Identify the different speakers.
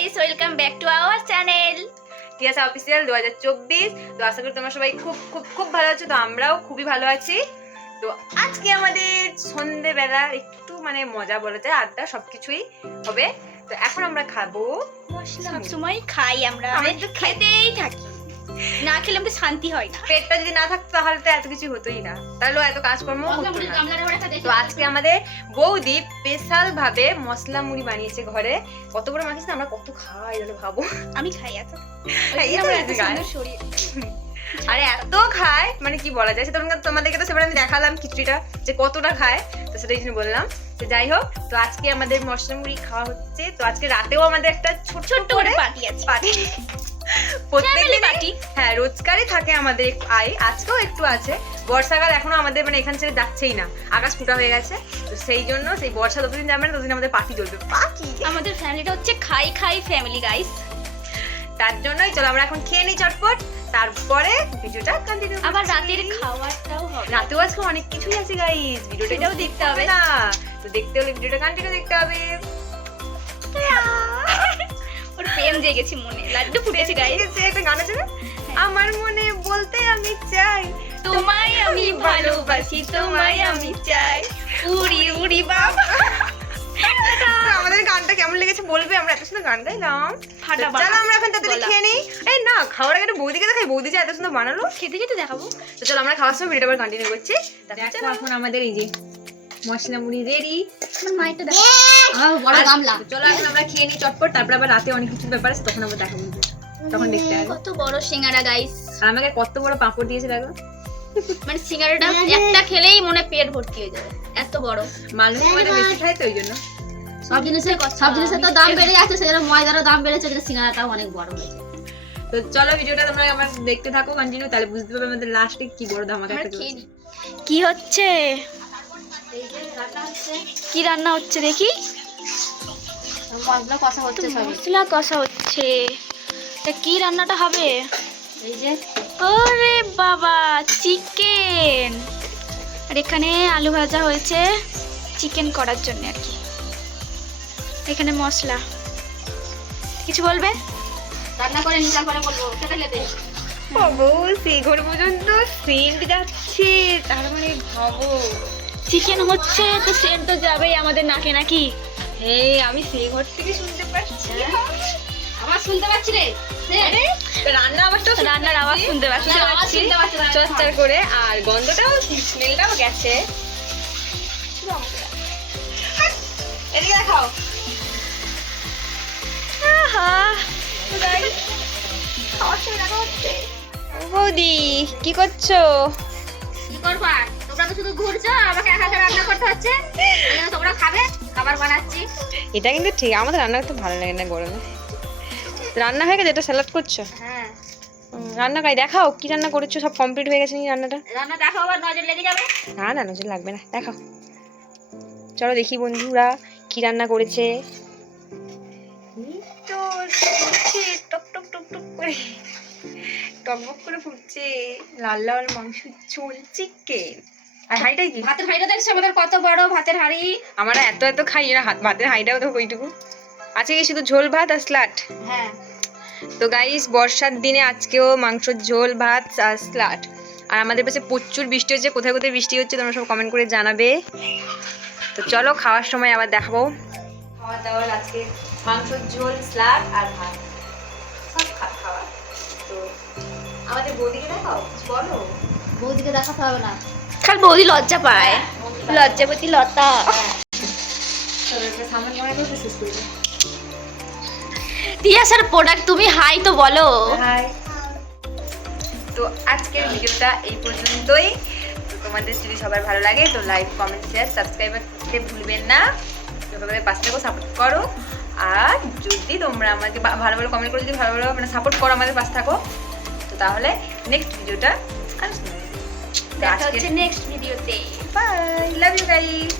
Speaker 1: Guys welcome back to our channel
Speaker 2: Tiyasa official দু হাজার চব্বিশ। তো আশা করি তোমরা সবাই খুব খুব খুব ভালো আছো তো আমরাও খুবই ভালো আছি। তো আজকে আমাদের সন্ধেবেলা একটু মানে মজা বলা যায় আড্ডা সব কিছুই হবে। তো এখন আমরা খাব মশলা।
Speaker 1: সব সময় খাই আমরা। খেতেই থাকি। না খেলে আমাদের শান্তি হয় না।
Speaker 2: পেটটা যদি না থাকতো তাহলে তো এত কিছু হতোই না। তাহলেও এত কাজকর্ম হতো না। তো আজকে আমাদের বৌদি স্পেশাল ভাবে মশলা মুড়ি বানিয়েছে ঘরে। কত বড় মাখিস না আমরা কত খাই তাহলে ভাবো।
Speaker 1: আমি খাই এত।
Speaker 2: এই
Speaker 1: শরীর।
Speaker 2: আর এত খায় মানে কি বলা যায়? সেটা তোমাদেরকে তো সেবার আমি দেখালাম খিচুড়িটা যে কতটা খায়। তো সেটাই জন্য বললাম। তো যাই হোক তো আজকে আমাদের মশলা মুড়ি খাওয়া হচ্ছে। তো আজকে রাতেও আমাদের একটা ছোট
Speaker 1: ছোট্ট করে পার্টি আছে।
Speaker 2: পার্টি। প্রত্যেক
Speaker 1: Family
Speaker 2: হ্যাঁ রোজকারই থাকে আমাদের আয় আজকেও একটু আছে। বর্ষাকাল এখনও আমাদের মানে এখান ছেড়ে যাচ্ছেই না আকাশ ফুটা হয়ে গেছে। তো সেই জন্য সেই বর্ষা যতদিন যাবে না ততদিন আমাদের পার্টি চলবে পার্টি
Speaker 1: আমাদের ফ্যামিলিটা হচ্ছে খাই খাই ফ্যামিলি গাইস
Speaker 2: তার জন্যই চলো আমরা এখন খেয়ে নিই চটপট তারপরে ভিডিওটা কন্টিনিউ
Speaker 1: আবার রাতের খাওয়ারটাও হবে।
Speaker 2: রাতেও আজকে অনেক কিছুই আছে গাইস ভিডিওটা
Speaker 1: সেটাও দেখতে হবে।
Speaker 2: না। তো দেখতে হলে ভিডিওটা কন্টিনিউ দেখতে হবে।
Speaker 1: ওর প্রেম জেগেছে মনে লাড্ডু ফুটেছে গাইস
Speaker 2: একটা গান আছে না? আমার মনে বলতে আমি চাই
Speaker 1: তোমায় আমি ভালোবাসি তোমায় আমি চাই। উড়ি উড়ি বাবা।
Speaker 2: আমাদের গানটা কেমন লেগেছে বলবে? আমরা এত সুন্দর গান গাইলাম। চলো আমরা এখন তাড়াতাড়ি খেয়ে নিই। এই না খাওয়ার আগে বৌদিকে দেখাই। বৌদি যে এত সুন্দর বানালো।
Speaker 1: খেতে খেতে দেখাবো।
Speaker 2: তো চলো আমরা খাওয়ার সময় ভিডিওটা আবার কন্টিনিউ করছি। এখন আমাদের এই যে মশলা মুড়ি রেডি
Speaker 1: মাইটা দেখো।
Speaker 3: আমার বড় গামলা।
Speaker 2: চলো এখন আমরা খেয়ে নিই চটপট তারপর আবার রাতে অনেক কিছু ব্যাপার আছে তখন আমরা দেখাবো তখন দেখতে হবে।
Speaker 1: কত বড় সিঙ্গারা গাইস
Speaker 2: আর আমাকে কত বড় পাঁপড় দিয়েছে দেখো।
Speaker 1: মানে সিঙ্গারাটা একটা খেলেই মনে পেট ভর্তি হয়ে যাবে। এত বড়।
Speaker 2: মানুষ মানে বেশি খায় তো ওই জন্য।
Speaker 3: সব জিনিসের
Speaker 1: কথা,
Speaker 3: সব জিনিসের তো দাম বেড়ে যাচ্ছে সেজন্য ময়দারও দাম বেড়েছে কিন্তু সিঙ্গারাটাও অনেক বড় হয়েছে।
Speaker 2: তো চলো ভিডিওটা তোমরা আমার দেখতে থাকো কন্টিনিউ তাহলে বুঝতে পারবে আমাদের লাস্টে কি বড় ধামাকা
Speaker 1: কি হচ্ছে? কি রান্না হচ্ছে দেখি?
Speaker 3: মশলা কষা হচ্ছে
Speaker 1: মশলা কষা হচ্ছে। তা কি রান্নাটা হবে?
Speaker 3: এই যে।
Speaker 1: ওরে বাবা চিকেন। আর এখানে আলু ভাজা হয়েছে চিকেন করার জন্য আর কি। এখানে মশলা। কিছু বলবে?
Speaker 3: রান্না করে নিতে পরে বলব। খেতে খেতে।
Speaker 2: বাবু সেই ঘর পর্যন্ত সেন্ট যাচ্ছে। তার মানে ভাবো।
Speaker 1: চিকেন হচ্ছে তো সেন্ট তো যাবেই আমাদের নাকে নাকি?
Speaker 2: হে আমি সেই ঘর থেকে শুনতে পাচ্ছি।
Speaker 3: আমার শুনতে পাচ্ছি রে?
Speaker 2: রান্না আওয়াজটাও শুনতে
Speaker 1: রান্নার আওয়াজ শুনতে পাচ্ছি।
Speaker 2: চচ্চার করে আর গন্ধটাও স্মেলটাও গেছে। এদিকে দেখাও। বৌদি কি করছ?
Speaker 3: কি করবা? তোমরা শুধু ঘুরছো আমাকে একা একা রান্না করতে হচ্ছে। তোমরা খাবে খাবার বানাচ্ছি।
Speaker 2: এটা কিন্তু ঠিক আমাদের রান্না করতে ভালো লাগে না গরমে। রান্না হয়ে গেছে এটা স্যালাড করছ?
Speaker 3: হ্যাঁ।
Speaker 2: রান্না গাই দেখাও কি রান্না করেছ? সব কমপ্লিট হয়ে গেছে নি রান্নাটা?
Speaker 3: রান্না দেখো আবার নজর লেগে যাবে।
Speaker 2: না না নজর লাগবে না দেখাও। চলো দেখি বন্ধুরা কি রান্না করেছে? তো টক টক টক টক করে। টকবক করে ফুটছে। লাল লাল মাংস ঝোল চিকেন আর হাঁড়িটাই কি?
Speaker 3: ভাতের হাঁড়িটা দেখছ? আমাদের কত বড় ভাতের হাঁড়ি।
Speaker 2: আমরা এত এত খাই হাত ভাতের হাঁড়িটাও তো ওইটুকু আছে কি শুধু ঝোল ভাত আর স্লাট?
Speaker 3: হ্যাঁ।
Speaker 2: তো গাইস বর্ষার দিনে আজকেও মাংসর ঝোল ভাত আর স্লাট। আর আমাদের পাশে প্রচুর বৃষ্টি হচ্ছে। কোথায় কোথায় বৃষ্টি হচ্ছে তোমরা সব কমেন্ট করে জানাবে। তো চলো খাওয়ার সময় আবার দেখাবো। খাওয়া দাওয়ার আজকে মাংসর ঝোল স্লাট আর ভাত। সব খাওয়া। তো আমাদের বৌদিকে দেখাও বলো?
Speaker 3: বৌদিকে দেখাতে হবে না।
Speaker 1: খাল বৌদি লজ্জা পায়। লজ্জাপতি লতা।
Speaker 2: চলো এবার সামান মনে করে শেষ করে দিই।
Speaker 1: তিয়াসার প্রোডাক্ট তুমি হাই তো বলো।
Speaker 2: হাই তো আজকের ভিডিওটা এই পর্যন্তই। তোমাদের যদি সবার ভালো লাগে তো লাইক কমেন্ট শেয়ার সাবস্ক্রাইব করতে ভুলবেন না। তোমাদের পাশ থেকেও সাপোর্ট করো। আর যদি তোমরা আমাকে ভালো ভালো কমেন্ট করে যদি ভালো ভালো মানে সাপোর্ট করো আমাদের পাশ থাকো তো তাহলে নেক্সট ভিডিওটা
Speaker 1: দেখা হচ্ছে নেক্সট ভিডিওতে
Speaker 2: বাই লাভ ইউ গাইস